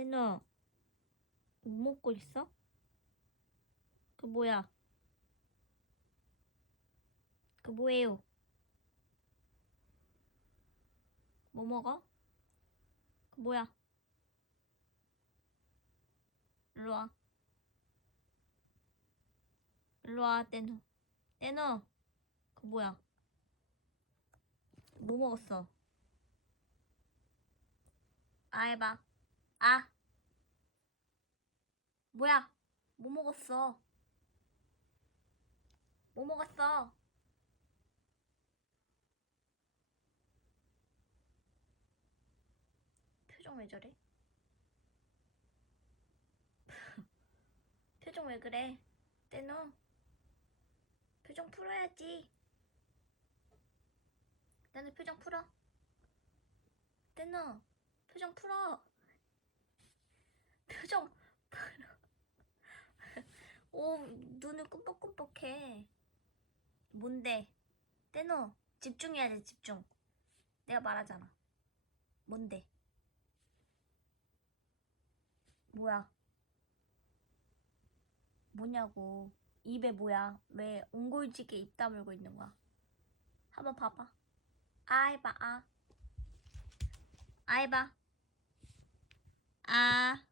떼너 뭐 먹고 있어? 그 뭐야? 그 뭐예요? 뭐 먹어? 그 뭐야? 일로 와. 일로 와, 떼너. 떼너. 그 뭐야? 뭐 먹었어? 아 해봐. 아. 뭐야? 뭐 먹었어? 뭐 먹었어? 표정 왜 저래? 표정 왜 그래? 떼너 표정 풀어야지. 나는 표정 풀어. 떼너 표정 풀어. 표정 풀어. 오 눈을 끔뻑끔뻑해. 뭔데? 떼너 집중해야 돼 집중. 내가 말하잖아. 뭔데? 뭐야? 뭐냐고. 입에 뭐야? 왜 옹골지게 입 다물고 있는 거야? 한번 봐봐. 아 해봐, 아. 아 해봐. 아.